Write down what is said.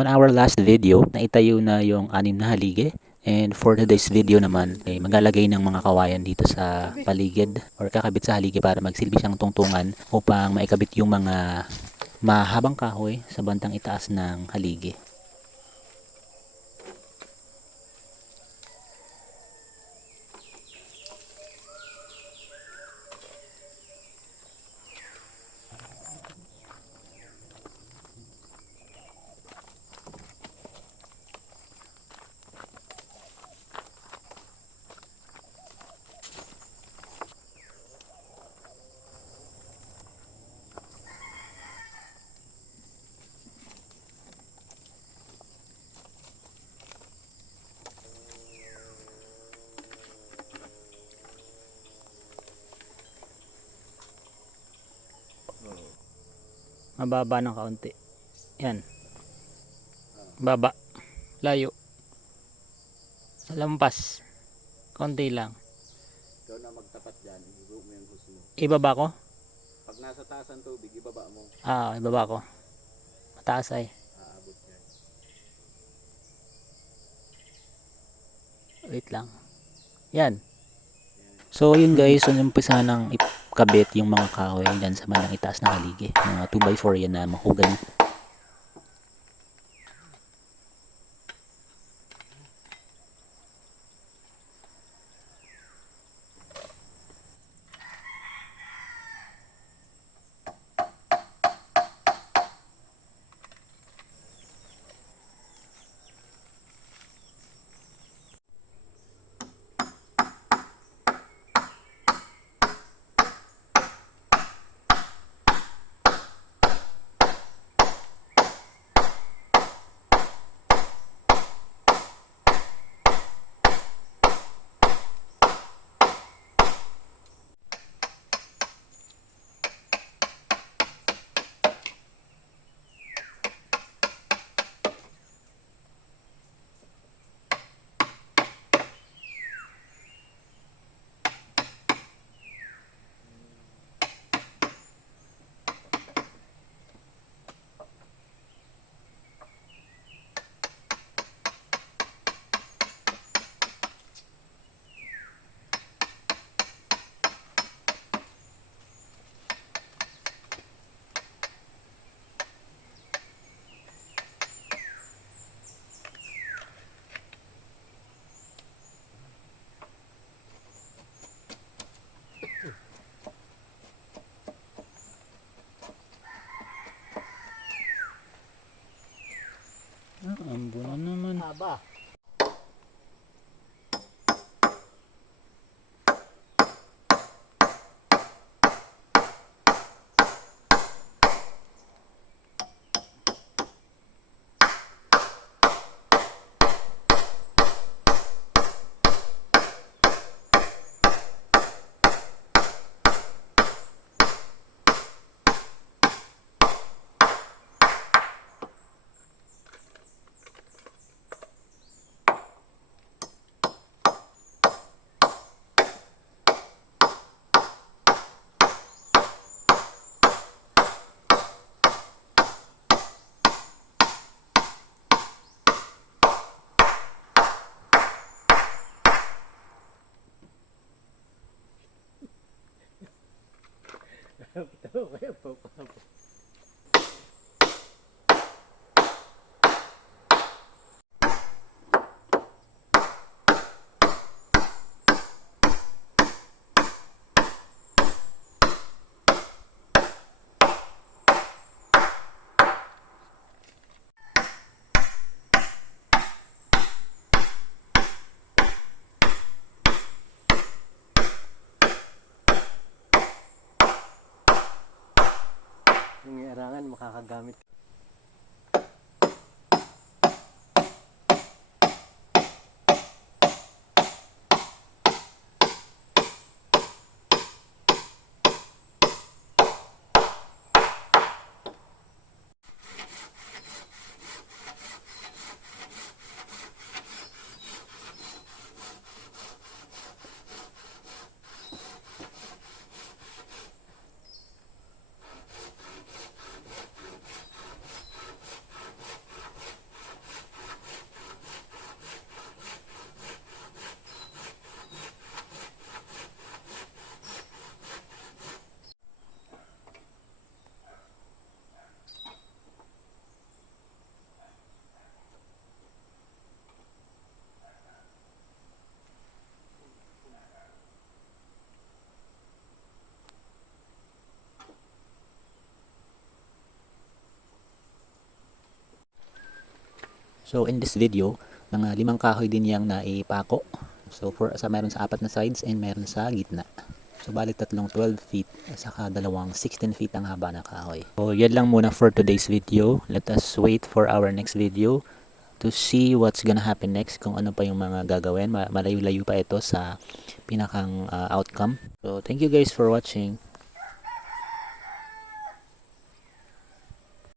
On our last video, naitayo na yung anim na haligi. And for today's video naman, ay maglalagay ng mga kawayan dito sa paligid or kakabit sa haligi para magsilbi siyang tungtungan upang maikabit yung mga mahabang kahoy sa bandang itaas ng haligi. Mababa ng kaunti. Yan. Baba. Layo. Lampas. Konti lang. Ikaw na magtapat dyan, ibo mo yung hose mo. Ibaba ko? Pag nasa taas ang tubig, ibaba mo, Ah, ibaba ko. Mataas ay. aabot yan. Wait lang. Yan. So yun guys, so umpisa nang ikabit yung mga kahoy dyan sa bandang itaas ng haligi. Mga 2x4 yan na mahugan. Ah, ambo na naman. Haba. Tawag-tawag kayo, pagpapapag. Iarangan, makakagamit. So in this video, mga limang kahoy din yang naipako. So for sa meron sa apat na sides and meron sa gitna. So bali tatlong 12 feet at saka dalawang 16 feet ang haba ng kahoy. So yan lang muna for today's video. Let us wait for our next video to see what's gonna happen next kung ano pa yung mga gagawin. Ma- Malayo-layo pa ito sa pinakang uh, outcome. So thank you guys for watching.